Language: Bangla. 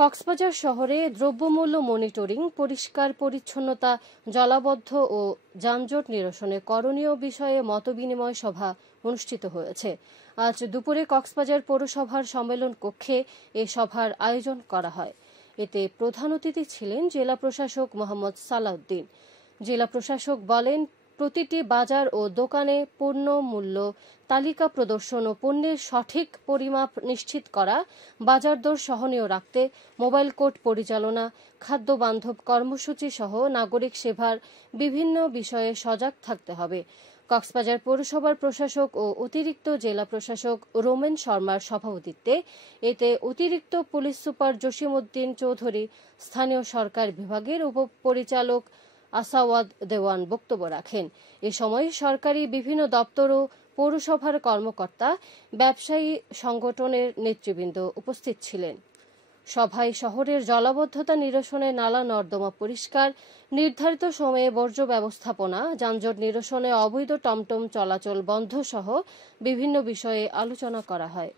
কক্সবাজার শহরে দ্রব্যমূল্য মনিটরিং, পরিষ্কার পরিচ্ছন্নতা, জলাবদ্ধ ও যানজট নিরসনে করণীয় বিষয়ে মতবিনিময় সভা অনুষ্ঠিত হয়েছে। আজ দুপুরে কক্সবাজার পৌরসভার সম্মেলন কক্ষে এ সভার আয়োজন করা হয়। এতে প্রধান অতিথি ছিলেন জেলা প্রশাসক মোহাম্মদ সালাউদ্দিন। জেলা প্রশাসক বলেন, প্রতিটি বাজার ও দোকানে পণ্য মূল্য তালিকা প্রদর্শন ও পণ্যের সঠিক পরিমাপ নিশ্চিত করা, বাজার দর সহনীয় রাখতে মোবাইল কোর্ট পরিচালনা, খাদ্য বান্ধব কর্মসূচি সহ নাগরিক সেবার বিভিন্ন বিষয়ে সজাগ থাকতে হবে। কক্সবাজার পৌরসভার প্রশাসক ও অতিরিক্ত জেলা প্রশাসক রোমেন শর্মার সভাপতিত্বে এতে অতিরিক্ত পুলিশ সুপার জসিমউদ্দিন চৌধুরী, স্থানীয় সরকার বিভাগের উপপরিচালক আসাওয়াদ দেওয়ান বক্তব্য রাখেন। এ সময় সরকারি বিভিন্ন দপ্তর ও পৌরসভার কর্মকর্তা, ব্যবসায়ী সংগঠনের নেতৃবৃন্দ উপস্থিত ছিলেন। সভায় শহরের জলাবদ্ধতা নিরসনে নালা নর্দমা পরিষ্কার, নির্ধারিত সময়ে বর্জ্য ব্যবস্থাপনা, যানজট নিরসনে অবৈধ টমটম চলাচল বন্ধ সহ বিভিন্ন বিষয়ে আলোচনা করা হয়।